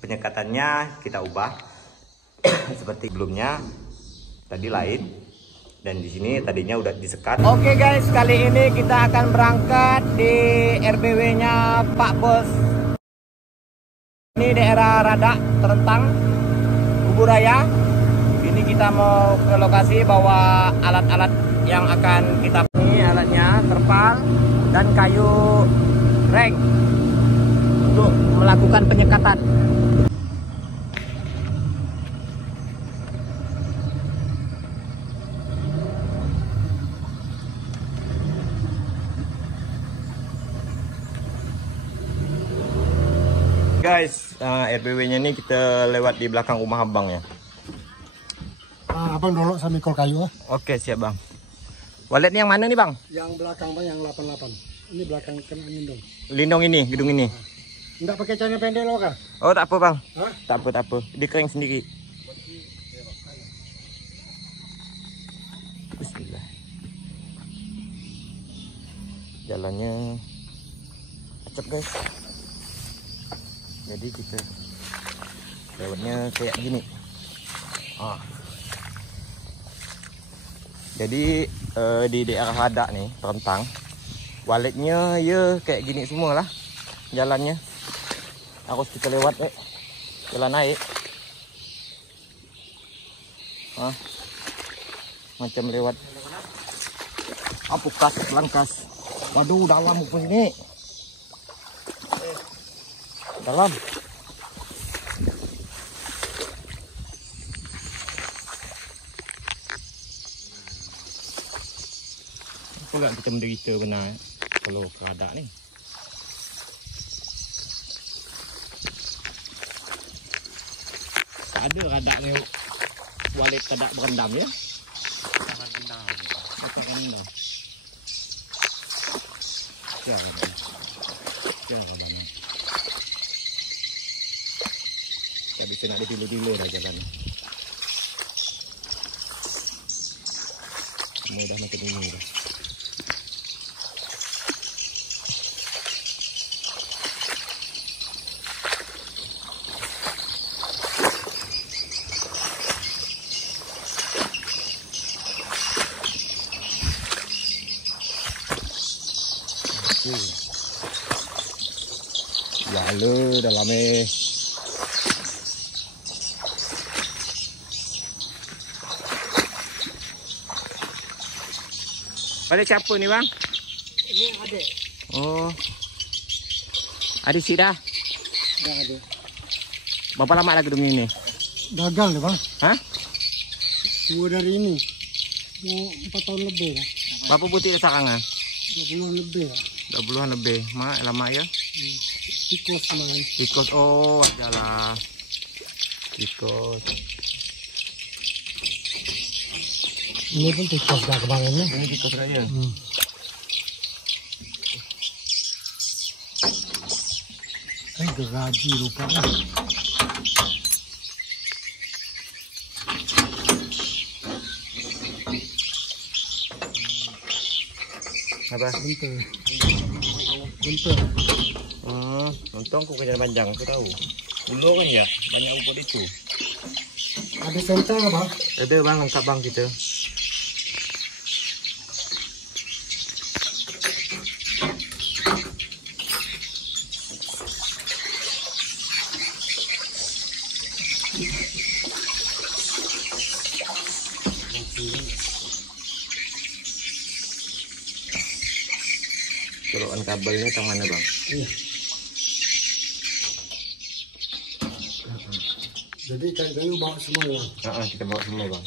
penyekatannya kita ubah seperti sebelumnya. Tadi lain, dan di sini tadinya udah disekat. Oke guys, kali ini kita akan berangkat di RBW-nya Pak Bos. Ini daerah Radak, Terentang, Kuburaya. Ini kita mau ke lokasi bawa alat-alat yang akan kita. Ini alatnya, terpal dan kayu reng untuk melakukan penyekatan. Guys, RBW-nya ini kita lewat di belakang rumah abang ya. Abang dolok sama mikul kayu. Oke, siap bang. Waletnya yang mana nih bang? Yang belakang bang, yang 88. Ini belakang kena lindung. Lindung ini, gedung ini. Enggak pakai celana pendek loh kan? Oh tak apa bang. Hah? Tak apa, tak apa. Dikering sendiri. Bismillah. Jalannya acap guys. Jadi kita lewatnya kayak gini. Jadi di daerah Radak nih, Terentang, waletnya ya kayak gini semua lah jalannya. Harus kita lewat jalan naik. Macam lewat pukas, langkas. Waduh, dalam ke sini. Dalam. Apa enggak kita menderita benar kalau Radak ni? Tak ada Radak ni walet tak berendam ya? Tak berendam. Tak berendam. Jangan banyak. Tak bisa nak ditilu-tilu dah jalan. Semua dah macam ini dah. Ya lu dalamnya. Ada siapa ni bang? Ini adik. Oh, adik sih dah. Dah ada. Berapa lama dah gedung ini? Gagal deh bang. Hah? Dua dari ini. Mau 4 tahun lebih lah. Berapa butir sekarang? 20-an lebih lah. 20-an lebih. Mak lama ya? Tikus man. Tikus, oh adalah tikus. Ini pun tikus dah kebangannya. Ini tikus raya. Geraji rupanya. Apa? Bentar. Bentar. Untung aku kerja panjang, aku tahu. Dulu kan ya, banyak rumput itu. Ada senter bang? Ada bang, lengkap bang kita. Colokan kabelnya tang mana bang? Iya. Jadi kayu bawa semua bang? Kita bawa semua bang.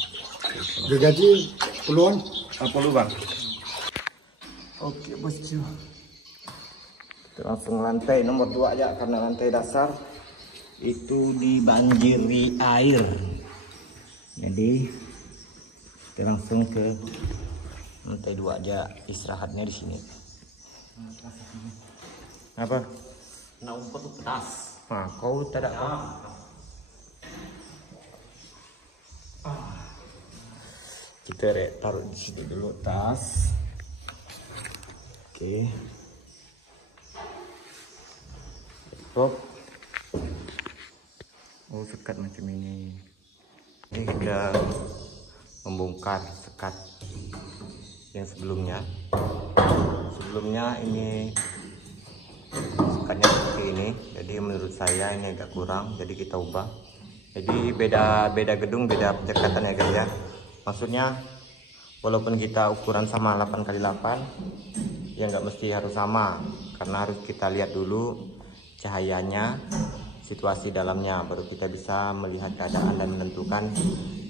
Gergaji puluhan? Apa lu bang? Oke bosku. Kita langsung lantai nomor 2 aja karena lantai dasar itu dibanjiri air. Jadi kita langsung ke lantai 2 aja, istirahatnya di sini. Apa? Nak umpet tuh pedas. Nah, kau tidak kau. Kita taruh di sini dulu tas. Oke. Top. Oh, sekat macam ini. Ini kita membongkar sekat yang sebelumnya. Sebelumnya ini sekatnya seperti ini. Jadi menurut saya ini agak kurang. Jadi kita ubah. Jadi beda gedung, beda pencekatan ya guys ya. Maksudnya walaupun kita ukuran sama 8x8, ya nggak mesti harus sama. Karena harus kita lihat dulu cahayanya, situasi dalamnya, baru kita bisa melihat keadaan dan menentukan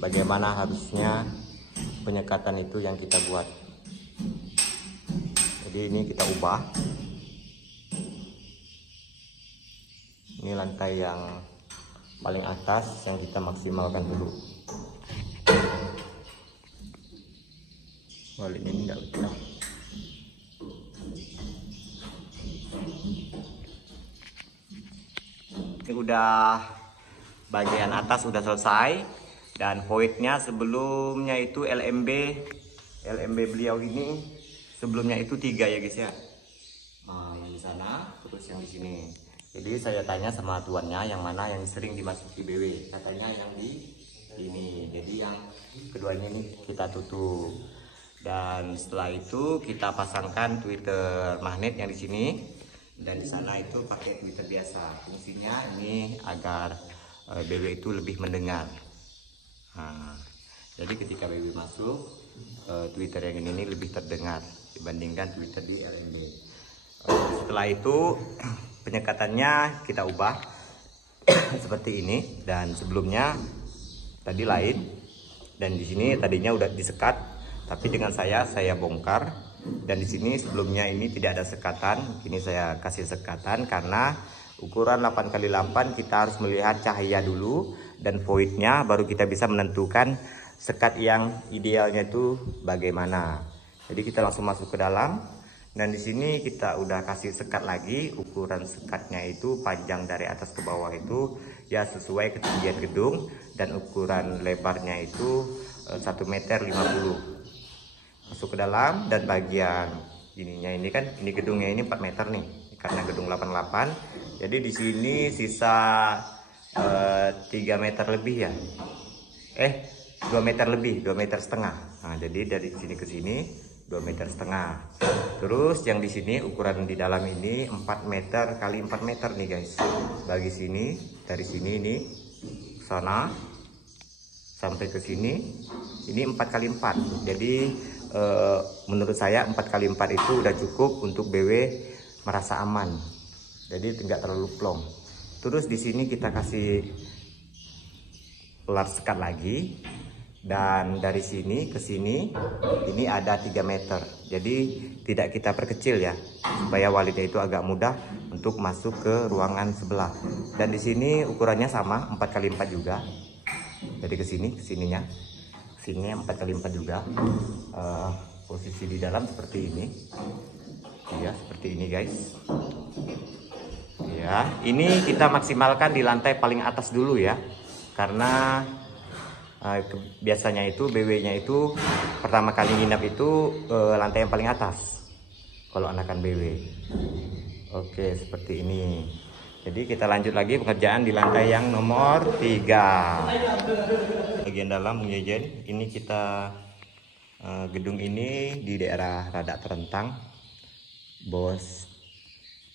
bagaimana harusnya penyekatan itu yang kita buat. Jadi ini kita ubah. Ini lantai yang paling atas yang kita maksimalkan dulu. Balik ini enggak betul. Ini udah bagian atas udah selesai, dan voidnya sebelumnya itu LMB beliau ini sebelumnya itu 3 ya guys ya. Nah, yang di sana terus yang di sini. Jadi saya tanya sama tuannya yang mana yang sering dimasuki BW, katanya yang di ini. Jadi yang kedua ini kita tutup, dan setelah itu kita pasangkan tweeter magnet yang di sini. Dan di sana itu pakai tweeter biasa. Fungsinya ini agar BW itu lebih mendengar. Nah, jadi ketika BW masuk, tweeter yang ini lebih terdengar dibandingkan tweeter di LMB. Setelah itu penyekatannya kita ubah seperti ini, dan sebelumnya tadi lain. Dan di sini tadinya udah disekat, tapi dengan saya bongkar. Dan di sini sebelumnya ini tidak ada sekatan, ini saya kasih sekatan karena ukuran 8x8 kita harus melihat cahaya dulu dan voidnya, baru kita bisa menentukan sekat yang idealnya itu bagaimana. Jadi kita langsung masuk ke dalam, dan di sini kita udah kasih sekat lagi. Ukuran sekatnya itu panjang dari atas ke bawah itu ya sesuai ketinggian gedung, dan ukuran lebarnya itu 1,50 meter. Masuk ke dalam, dan bagian ininya ini kan, ini gedungnya ini 4 meter nih karena gedung 88. Jadi di sini sisa 3 meter lebih ya, 2 meter lebih, 2,5 meter. Nah, jadi dari sini ke sini 2,5 meter. Terus yang di sini ukuran di dalam ini 4 meter kali 4 meter nih guys. Bagi sini, dari sini ini sana sampai ke sini ini 4x4. Jadi menurut saya 4x4 itu udah cukup untuk BW merasa aman. Jadi tidak terlalu plong. Terus di sini kita kasih pelar sekat lagi, dan dari sini ke sini ini ada 3 meter. Jadi tidak kita perkecil ya, supaya walidnya itu agak mudah untuk masuk ke ruangan sebelah. Dan di sini ukurannya sama 4x4 juga. Jadi ke sininya 4x4 juga. Posisi di dalam seperti ini ya, seperti ini guys ya. Ini kita maksimalkan di lantai paling atas dulu ya, karena biasanya itu BW nya itu pertama kali nginap itu lantai yang paling atas kalau anakan BW. Oke, seperti ini. Jadi kita lanjut lagi pekerjaan di lantai yang nomor 3. Bagian dalam Bung Jejen, ini kita gedung ini di daerah rada terentang.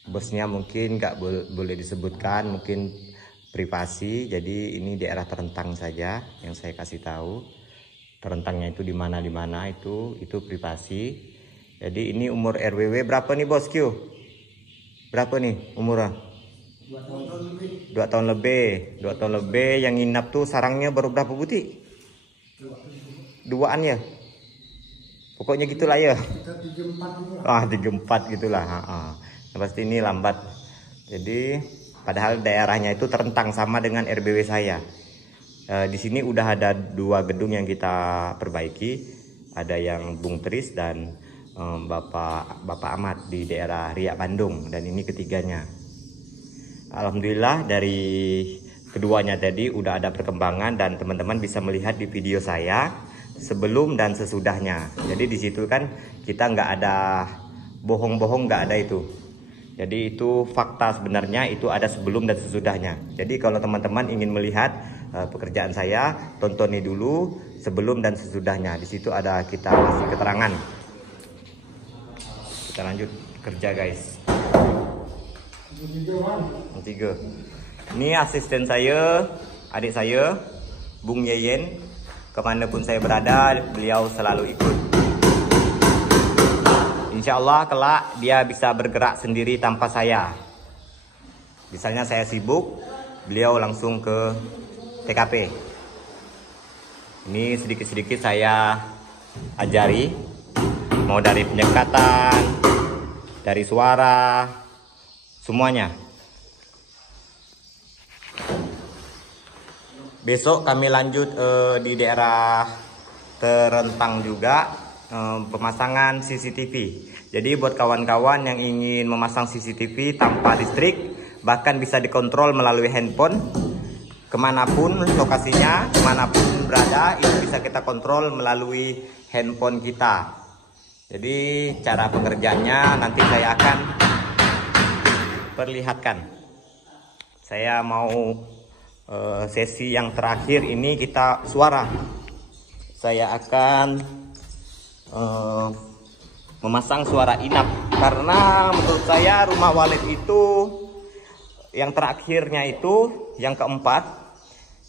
Bosnya mungkin nggak boleh disebutkan, mungkin privasi. Jadi ini daerah terentang saja yang saya kasih tahu. Terentangnya itu di mana itu privasi. Jadi ini umur RWW berapa nih bosku? Berapa nih umurnya? 2 tahun lebih. 2 tahun lebih. Yang nginap tuh sarangnya baru berapa buti? 2-an ya. Pokoknya gitulah ya. 3-4 gitulah. Yang pasti ini lambat. Jadi padahal daerahnya itu terentang sama dengan RBW saya. Di sini udah ada 2 gedung yang kita perbaiki. Ada yang Bung Tris dan Bapak Ahmad di daerah Riak Bandung, dan ini ketiganya. Alhamdulillah dari keduanya tadi udah ada perkembangan, dan teman-teman bisa melihat di video saya sebelum dan sesudahnya. Jadi di situ kan kita nggak ada bohong-bohong, nggak ada itu. Jadi itu fakta sebenarnya, itu ada sebelum dan sesudahnya. Jadi kalau teman-teman ingin melihat pekerjaan saya, tonton dulu sebelum dan sesudahnya. Di situ ada kita kasih keterangan. Kita lanjut kerja guys. Tiga. Ini asisten saya, adik saya, Bung Yeyen. Kemanapun saya berada, beliau selalu ikut. Insya Allah kelak dia bisa bergerak sendiri tanpa saya. Misalnya saya sibuk, beliau langsung ke TKP. Ini sedikit-sedikit saya ajari, mau dari penyekatan, dari suara, semuanya. Besok kami lanjut di daerah Terentang juga, pemasangan CCTV. Jadi buat kawan-kawan yang ingin memasang CCTV tanpa listrik, bahkan bisa dikontrol melalui handphone, kemanapun lokasinya, kemanapun berada, itu bisa kita kontrol melalui handphone kita. Jadi cara pengerjaannya nanti saya akan perlihatkan. Saya mau sesi yang terakhir ini kita suara. Saya akan memasang suara inap, karena menurut saya rumah walet itu yang terakhirnya itu, yang keempat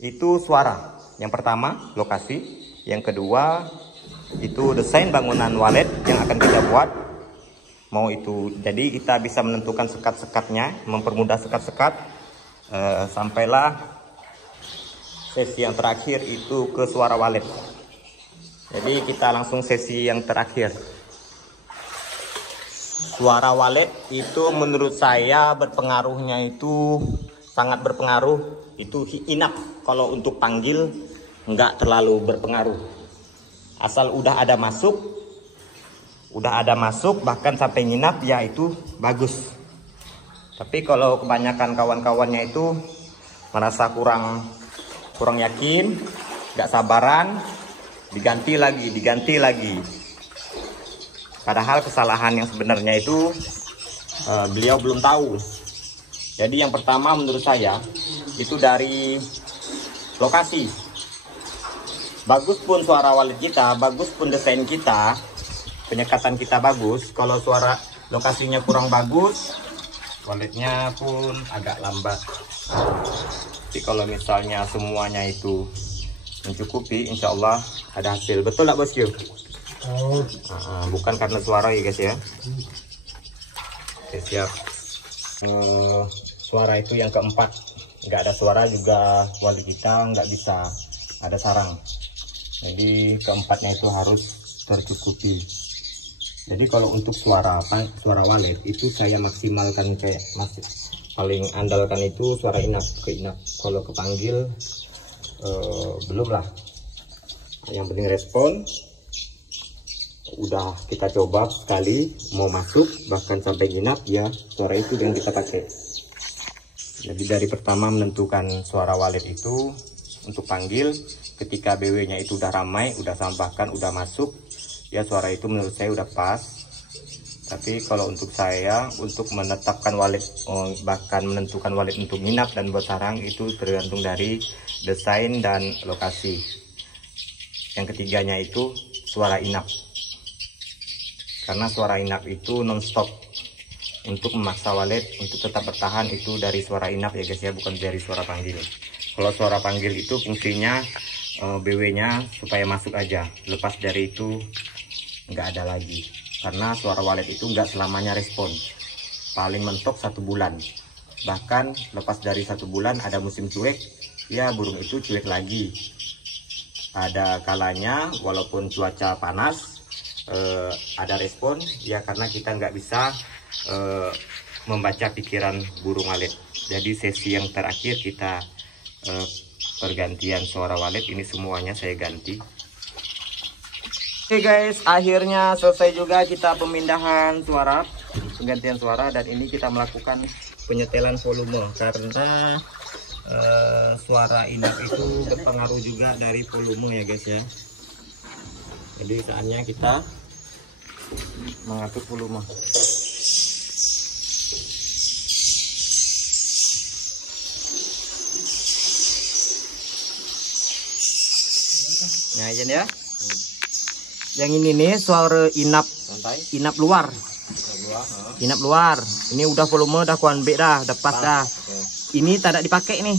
itu suara. Yang pertama lokasi, yang kedua itu desain bangunan walet yang akan kita buat. Mau itu, jadi kita bisa menentukan sekat-sekatnya, mempermudah sekat-sekat, sampailah sesi yang terakhir itu ke suara walet. Jadi kita langsung sesi yang terakhir. Suara walet itu menurut saya berpengaruhnya itu sangat berpengaruh. Itu inap. Kalau untuk panggil nggak terlalu berpengaruh. Asal udah ada masuk bahkan sampai nginap ya itu bagus. Tapi kalau kebanyakan kawan-kawannya itu merasa kurang yakin, nggak sabaran, diganti lagi. Padahal kesalahan yang sebenarnya itu beliau belum tahu. Jadi yang pertama menurut saya itu dari lokasi. Bagus pun suara walet kita, bagus pun desain kita, penyekatan kita bagus. Kalau suara lokasinya kurang bagus, waletnya pun agak lambat. Jadi kalau misalnya semuanya itu mencukupi, insya Allah ada hasil. Betul lah bosku? Oh. Bukan karena suara ya guys ya. Oke, siap. Suara itu yang keempat, nggak ada suara juga walet kita nggak bisa ada sarang. Jadi keempatnya itu harus tercukupi. Jadi kalau untuk suara walet itu saya maksimalkan kayak paling andalkan itu suara inap ke inap. Kalau kepanggil belum lah. Yang penting respon. Udah kita coba sekali mau masuk bahkan sampai nginap ya, suara itu yang kita pakai. Jadi dari pertama menentukan suara walet itu untuk panggil, ketika BW nya itu udah ramai, udah sampahkan, udah masuk ya, suara itu menurut saya udah pas. Tapi kalau untuk saya untuk menetapkan walet, bahkan menentukan walet untuk nginap dan buat sarang itu tergantung dari desain dan lokasi. Yang ketiganya itu suara inap. Karena suara inap itu non-stop. Untuk memaksa walet untuk tetap bertahan itu dari suara inap ya guys ya, bukan dari suara panggil. Kalau suara panggil itu fungsinya BW-nya supaya masuk aja. Lepas dari itu nggak ada lagi. Karena suara walet itu nggak selamanya respon. Paling mentok 1 bulan. Bahkan lepas dari 1 bulan ada musim cuek, ya burung itu cuek lagi. Ada kalanya walaupun cuaca panas, ada respon ya, karena kita nggak bisa membaca pikiran burung walet. Jadi sesi yang terakhir kita pergantian suara walet, ini semuanya saya ganti. Oke guys, akhirnya selesai juga kita pemindahan suara, penggantian suara, dan ini kita melakukan penyetelan volume karena suara inap itu berpengaruh juga dari volume ya guys ya. Jadi saatnya kita mengatur volume. Nah, ini ya. Yang ini nih suara inap luar. Inap luar. Ini udah volume udah kuan B dah, udah pas dah. Ini tak ada dipakai nih.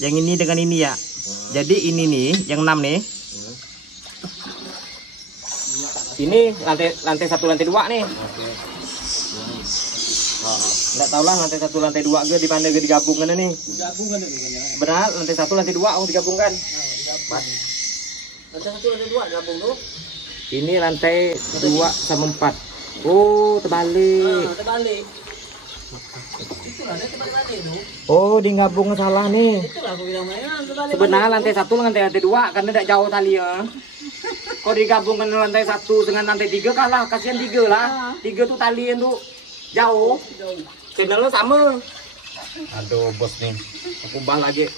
Yang ini dengan ini ya. Jadi ini nih, yang 6 nih. Ini lantai 1 lantai 2 nih. Enggak tahu lah lantai 1 lantai 2 gue di mana gue digabungkan nih. Digabungkan ini. Benar, lantai 1 lantai 2 digabungkan. Lantai 1 lantai 2 gabung tuh. Ini lantai 2 sama 4. Oh, terbalik. Terbalik. Itulah dia terbalik tuh. Oh, digabung salah nih. Itulah aku bilang terbalik. Sebenarnya lantai 1 lantai 2 karena tidak jauh tali ya. Kok digabungkan lantai 1 dengan lantai 3 kalah, kasihan 3 lah. 3 tuh tali itu jauh. Channelnya sama. Aduh, bos nih. Aku ubah lagi.